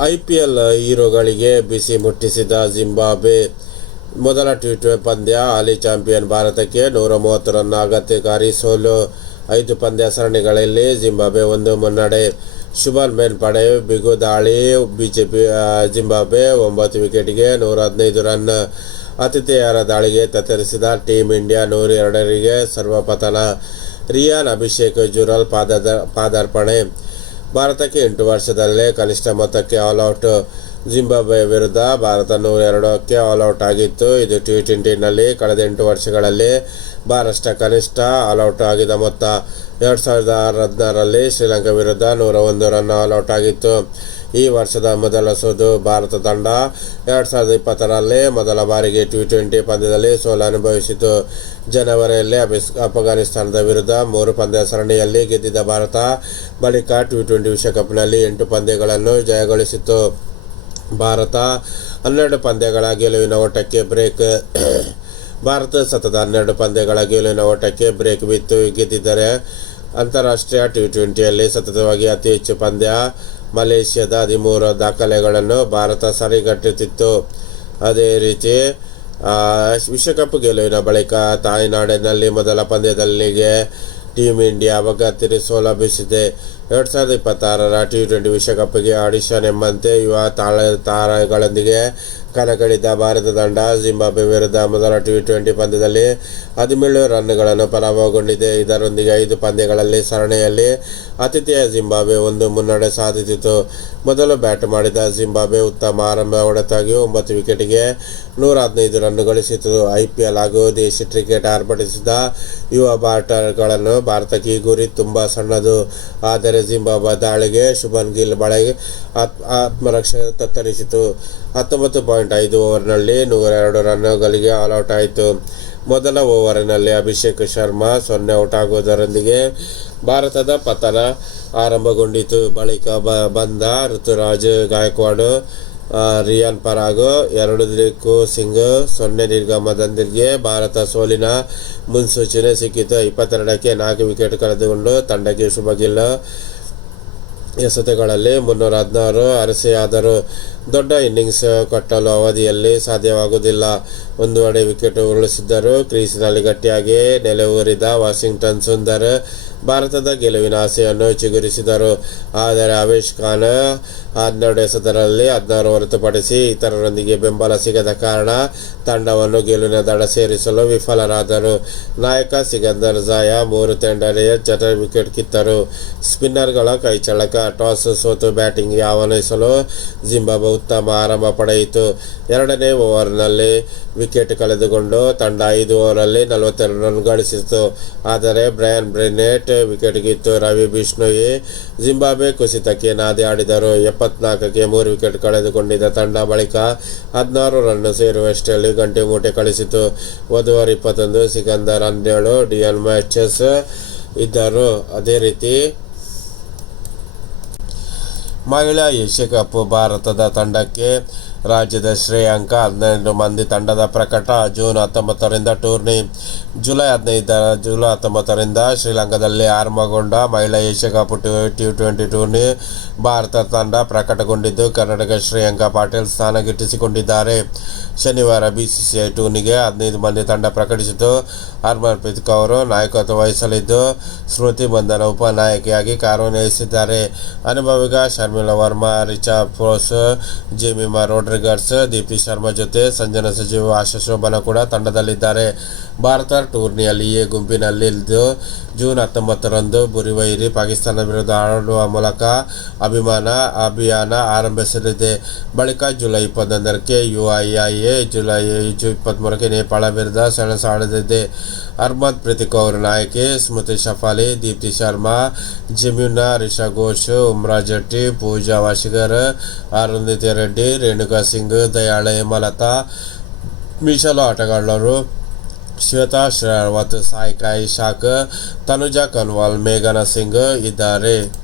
I P L ಹೀರೋಗಳಿಗೆ ಬಿಸಿ ಮುಟ್ಟಿಸಿದ ಜಿಂಬಾಬ್ವೆ. ಮೊದಲ ಟಿ ಟ್ವೆ ಪಂದ್ಯ ಹಾಲಿ ಚಾಂಪಿಯನ್ ಭಾರತಕ್ಕೆ ನೂರ ಮೂವತ್ತು ರನ್ ಅಗತ್ಯಕಾರಿ ಸೋಲು. ಐದು ಪಂದ್ಯ ಸರಣಿಗಳಲ್ಲಿ ಜಿಂಬಾಬ್ವೆ ಒಂದು ಮುನ್ನಡೆ. ಶುಭನ್ ಮೇನ್ ಪಡೆ ಬಿಗು ದಾಳಿ. ಬಿಜೆಪಿ ಜಿಂಬಾಬ್ವೆ ಒಂಬತ್ತು ವಿಕೆಟ್ಗೆ ನೂರ ಹದಿನೈದು ರನ್. ಅತಿಥೇಯರ ದಾಳಿಗೆ ತತ್ತರಿಸಿದ ಟೀಮ್ ಇಂಡಿಯಾ ನೂರ ಎರಡರಿಗೆ ಸರ್ವಪತನ. ರಿಯಾನ್ ಅಭಿಷೇಕ್ ಜುರಲ್ ಪಾದದ, ಪಾದಾರ್ಪಣೆ. ಭಾರತಕ್ಕೆ ಎಂಟು ವರ್ಷದಲ್ಲೇ ಕನಿಷ್ಠ ಮೊತ್ತಕ್ಕೆ ಆಲ್ಔಟ್ ಜಿಂಬಾಬ್ವೆ ವಿರುದ್ಧ ಭಾರತ ನೂರ ಎರಡಕ್ಕೆ ಆಲ್ಔಟ್ ಆಗಿತ್ತು. ಇದು ಟಿ ಟ್ವೆಂಟಿನಲ್ಲಿ ಕಳೆದ ಎಂಟು ವರ್ಷಗಳಲ್ಲಿ ಭಾರತ ಕನಿಷ್ಠ ಆಲ್ಔಟ್ ಆಗಿದ ಮೊತ್ತ. ಎರಡು ಸಾವಿರದ ಹದಿನಾರರಲ್ಲಿ ಶ್ರೀಲಂಕಾ ವಿರುದ್ಧ ನೂರ ಒಂದು ರನ್ ಆಲ್ಔಟ್ ಆಗಿತ್ತು. ಈ ವರ್ಷದ ಮೊದಲ ಸೋದು ಭಾರತ ತಂಡ. ಎರಡು ಸಾವಿರದ ಇಪ್ಪತ್ತರಲ್ಲಿ ಮೊದಲ ಬಾರಿಗೆ ಟಿ ಟ್ವೆಂಟಿ ಪಂದ್ಯದಲ್ಲಿ ಸೋಲು ಅನುಭವಿಸಿತು. ಜನವರಿಯಲ್ಲಿ ಅಫಿಸ್ ಅಫ್ಘಾನಿಸ್ತಾನದ ವಿರುದ್ಧ ಮೂರು ಪಂದ್ಯ ಸರಣಿಯಲ್ಲಿ ಗೆದ್ದಿದ್ದ ಭಾರತ ಬಳಿಕ ಟಿ ಟ್ವೆಂಟಿ ವಿಶ್ವಕಪ್ನಲ್ಲಿ ಎಂಟು ಪಂದ್ಯಗಳನ್ನು ಜಯಗಳಿಸಿತು ಭಾರತ ಹನ್ನೆರಡು ಪಂದ್ಯಗಳ ಗೆಲುವಿನ ಓಟಕ್ಕೆ ಬ್ರೇಕ್ ಭಾರತ ಸತತ ಹನ್ನೆರಡು ಪಂದ್ಯಗಳ ಗೆಲುವಿನ ಓಟಕ್ಕೆ ಬ್ರೇಕ್ ಬಿತ್ತು. ಗೆದ್ದಿದ್ದರೆ ಅಂತಾರಾಷ್ಟ್ರೀಯ ಟಿ ಟ್ವೆಂಟಿಯಲ್ಲಿ ಸತತವಾಗಿ ಅತಿ ಹೆಚ್ಚು ಪಂದ್ಯ ಮಲೇಷ್ಯಾದ ಹದಿಮೂರು ದಾಖಲೆಗಳನ್ನು ಭಾರತ ಸರಿಗಟ್ಟುತ್ತಿತ್ತು ಅದೇ ರೀತಿ ವಿಶ್ವಕಪ್ ಗೆಲುವಿನ ಬಳಿಕ ತಾಯ್ನಾಡಿನಲ್ಲಿ ಮೊದಲ ಪಂದ್ಯದಲ್ಲಿಗೆ ಟೀಮ್ ಇಂಡಿಯಾ ಅಭಗತಿರಿ ಸೋಲಭಿಸಿದೆ. ಎರಡು ಸಾವಿರದ ಇಪ್ಪತ್ತಾರರ ಟಿ ಟ್ವೆಂಟಿ ವಿಶ್ವಕಪ್ಗೆ ಆಡಿಷನ್ ಎಂಬಂತೆ ಯುವ ತಾಳ ತಾರಗಳೊಂದಿಗೆ ಕಣಕ್ಕಿಳಿದ ಭಾರತ ತಂಡ ಜಿಂಬಾಬ್ವೆ ವಿರುದ್ಧ ಮೊದಲ ಟಿ ಟ್ವೆಂಟಿ ಪಂದ್ಯದಲ್ಲಿ ಹದಿನೇಳು ರನ್ಗಳನ್ನು ಪರಾಭವಗೊಂಡಿದೆ. ಇದರೊಂದಿಗೆ ಐದು ಪಂದ್ಯಗಳಲ್ಲಿ ಸರಣಿಯಲ್ಲಿ ಆತಿಥೇಯ ಜಿಂಬಾಬ್ವೆ ಒಂದು ಮುನ್ನಡೆ ಸಾಧಿಸಿತು. ಮೊದಲು ಬ್ಯಾಟ್ ಮಾಡಿದ ಜಿಂಬಾಬ್ವೆ ಉತ್ತಮ ಆರಂಭ ಹೊಡೆತಾಗಿ ಒಂಬತ್ತು ವಿಕೆಟ್ಗೆ ನೂರ ಹದಿನೈದು ರನ್ ಗಳಿಸಿತು. ಐ ಪಿ ಎಲ್ ಹಾಗೂ ದೇಶಿ ಕ್ರಿಕೆಟ್ ಆರ್ಭಟಿಸಿದ ಯುವ ಬಾಟರ್ಗಳನ್ನು ಭಾರತಕ್ಕೆ ಈ ಗುರಿ ತುಂಬ ಸಣ್ಣದು. ಆದರೆ ಜಿಂಬಾಬ್ವೆ ದಾಳಿಗೆ, ಶುಭನ್ ಗಿಲ್ ಬಳಗೆ ಆತ್- ಆತ್ಮರಕ್ಷೆ ತತ್ತರಿಸಿತು. ಹತ್ತೊಂಬತ್ತು ಪಾಯಿಂಟ್ ಐದು ಓವರ್ನಲ್ಲಿ ನೂರ ಎರಡು ರನ್ಗಳಿಗೆ ಆಲ್ಔಟ್ ಆಯಿತು. ಮೊದಲ ಓವರಿನಲ್ಲಿ ಅಭಿಷೇಕ್ ಶರ್ಮಾ ಸೊನ್ನೆ ಔಟ್ ಆಗುವುದರೊಂದಿಗೆ ಭಾರತದ ಪತನ ಆರಂಭಗೊಂಡಿತು. ಬಳಿಕ ಬ ಬಂದ ಋತುರಾಜ್ ಗಾಯಕ್ವಾಡ್ ರಿಯಾನ್ ಪರಾಗ್ ಎರಡು ದಿಕ್ಕು ಸಿಂಗ್ ಸೊನ್ನೆ ನಿರ್ಗಮದೊಂದಿಗೆ ಭಾರತ ಸೋಲಿನ ಮುನ್ಸೂಚನೆ ಸಿಕ್ಕಿತು. ಇಪ್ಪತ್ತೆರಡಕ್ಕೆ ನಾಲ್ಕು ವಿಕೆಟ್ ಕಳೆದುಕೊಂಡು ತಂಡಕ್ಕೆ ಶುಭ ಗಿಲ್ ಎಸೆತಗಳಲ್ಲಿ ಮುನ್ನೂರ ಹದಿನಾರು ಅರಸೆಯಾದರು. ದೊಡ್ಡ ಇನ್ನಿಂಗ್ಸ್ ಕಟ್ಟಲು ಅವಧಿಯಲ್ಲಿ ಸಾಧ್ಯವಾಗುವುದಿಲ್ಲ. ಒಂದು ಒಂದೂವರೆ ವಿಕೆಟ್ ಉರುಳಿಸಿದ್ದರು. ಕ್ರೀಸ್ನಲ್ಲಿ ಗಟ್ಟಿಯಾಗಿ ನೆಲೆಯೂರಿದ ವಾಷಿಂಗ್ಟನ್ ಸುಂದರ್ ಭಾರತದ ಗೆಲುವಿನ ಆಸೆಯನ್ನು ಚಿಗುರಿಸಿದರು. ಆದರೆ ಅವೇಶ್ ಖಾನ್ ಹನ್ನೆರಡು ಎಸೆತರಲ್ಲಿ ಹದಿನಾರು ಹೊರತುಪಡಿಸಿ ಇತರರೊಂದಿಗೆ ಬೆಂಬಲ ಸಿಗದ ಕಾರಣ ತಂಡವನ್ನು ಗೆಲುವಿನ ದಡ ಸೇರಿಸಲು ವಿಫಲರಾದರು. ನಾಯಕ ಸಿಗಂದರ್ ಜಾಯ ಮೂರು ತಂಡದ ಜಟ ವಿಕೆಟ್ ಕಿತ್ತರು. ಸ್ಪಿನ್ನರ್ಗಳ ಕೈಚಳಕ ಟಾಸ್ ಸೋತು ಬ್ಯಾಟಿಂಗ್ಗೆ ಆಹ್ವಾನಿಸಲು ಜಿಂಬಾಬ್ವೆ ಉತ್ತಮ ಆರಂಭ ಪಡೆಯಿತು. ಎರಡನೇ ಓವರ್ನಲ್ಲಿ ವಿಕೆಟ್ ಕಳೆದುಕೊಂಡು ತಂಡ ಐದು ಓವರಲ್ಲಿ ನಲವತ್ತೆರಡು ರನ್ ಗಳಿಸಿತು ಆದರೆ ಬ್ರಯನ್ ಬ್ರಿನೆಟ್ ವಿಕೆಟ್ ಗಿತ್ತು ರವಿ ಬಿಷ್ಣೋಯಿ ಜಿಂಬಾಬ್ವೆ ಕುಸಿತಕ್ಕೆ ನಾದಿ ಆಡಿದರು. ಎಪ್ಪತ್ನಾಲ್ಕಕ್ಕೆ ಮೂರು ವಿಕೆಟ್ ಕಳೆದುಕೊಂಡಿದ್ದ ತಂಡ ಬಳಿಕ ಹದಿನಾರು ರನ್ ಸೇರುವಷ್ಟರಲ್ಲಿ ಗಂಟೆ ಮೂಟೆ ಕಳಿಸಿತು. ಓದುವರ್ ಇಪ್ಪತ್ತೊಂದು ಸಿಕಂದರ್ ಹನ್ನೆರಡು ಡಿಎಲ್ ಮ್ಯಾಚಸ್ ಇದ್ದರು. ಅದೇ ರೀತಿ ಮಹಿಳಾ ಏಷ್ಯಾ ಕಪ್ ಭಾರತದ ತಂಡಕ್ಕೆ ರಾಜ್ಯದ ಶ್ರೇಯಾಂಕ ಹದಿನೆಂಟು ಮಂದಿ ತಂಡದ ಪ್ರಕಟ ಜೂನ್ ಹತ್ತೊಂಬತ್ತರಿಂದ ಟೂರ್ನಿ. ಜುಲೈ ಹದಿನೈದರ ಜುಲೈ ಹತ್ತೊಂಬತ್ತರಿಂದ ಶ್ರೀಲಂಕಾದಲ್ಲಿ ಆರಂಭಗೊಂಡ ಮಹಿಳಾ Asia cup T twenty tourney Bharat ತಂಡ ಪ್ರಕಟಗೊಂಡಿದ್ದು ಕರ್ನಾಟಕ ಶ್ರೇಯಾಂಕ ಪಾಟೀಲ್ ಸ್ಥಾನ ಗಿಟ್ಟಿಸಿಕೊಂಡಿದ್ದಾರೆ ಶನಿವಾರ ಬಿಸಿಸಿಐ ಟೂರ್ನಿಗೆ ಹದಿನೈದು ಮಂದಿ ತಂಡ ಪ್ರಕಟಿಸಿತು ಹರ್ಮನ್ಪ್ರೀತ್ ಕೌರ್ ನಾಯಕತ್ವ ವಹಿಸಲಿದ್ದು, ಸ್ಮೃತಿ ಬಂಧನ ಉಪನಾಯಕಿಯಾಗಿ ಕಾರ್ಯನಿರ್ವಹಿಸಿದ್ದಾರೆ. ಅನುಭವಿಗ ಶರ್ಮಿಳಾ ವರ್ಮಾ, ರಿಚಾ ಫೋರ್ಸ್ ಜೆಮಿಮಾ ರೋಡ್ರಿಗರ್ಸ್ ದೀಪ್ತಿ ಶರ್ಮಾ ಜೊತೆ ಸಂಜನಾ ಸಚಿವ ಆಶಾ ಶೋಭನ ಕೂಡ ತಂಡದಲ್ಲಿದ್ದಾರೆ. ಭಾರತ ಟೂರ್ನಿಯಲ್ಲಿ ಎ ಗುಂಪಿನಲ್ಲಿದ್ದು ಜೂನ್ ಹತ್ತೊಂಬತ್ತರಂದು ಬುರಿವೈರಿ ಪಾಕಿಸ್ತಾನ ವಿರುದ್ಧ ಆಡುವ ಮೂಲಕ ಅಭಿಮಾನ, ಅಭಿಯಾನ ಆರಂಭಿಸಲಿದೆ. ಬಳಿಕ ಜುಲೈ ಇಪ್ಪತ್ತೊಂದರಕ್ಕೆ ಎ ಜುಲೈ ಇಪ್ಪತ್ತ್ಮೂರಕ್ಕೆ ನೇಪಾಳ ವಿರುದ್ಧ ಸೆಣಸಾಡಲಿದೆ ಹರ್ಮನ್ ಪ್ರೀತಿ ಕೌರ್ ನಾಯಕಿ ಸ್ಮೃತಿ ಶಫಾಲಿ ದೀಪ್ತಿ ಶರ್ಮಾ ಜಮುನಾ ರಿಷಾ ಘೋಷ್ ಉಮ್ರಾ ಜಟ್ಟಿ ಪೂಜಾ ವಾಶಿಗರ್ ಅರುಂಧತಿ ರೆಡ್ಡಿ ರೇಣುಕಾ ಸಿಂಗ್ ದಯಾಳ ಹೇಮಲತಾ ಮೀಸಲು ಆಟಗಾರರು ಶ್ವೇತಾ ಶರಾವತ್ ಸಾಯಿಕಾ ಶಾಖ ತನುಜಾ ಕನ್ವಾಲ್ ಮೇಘನಾ ಸಿಂಗ್ ಇದ್ದಾರೆ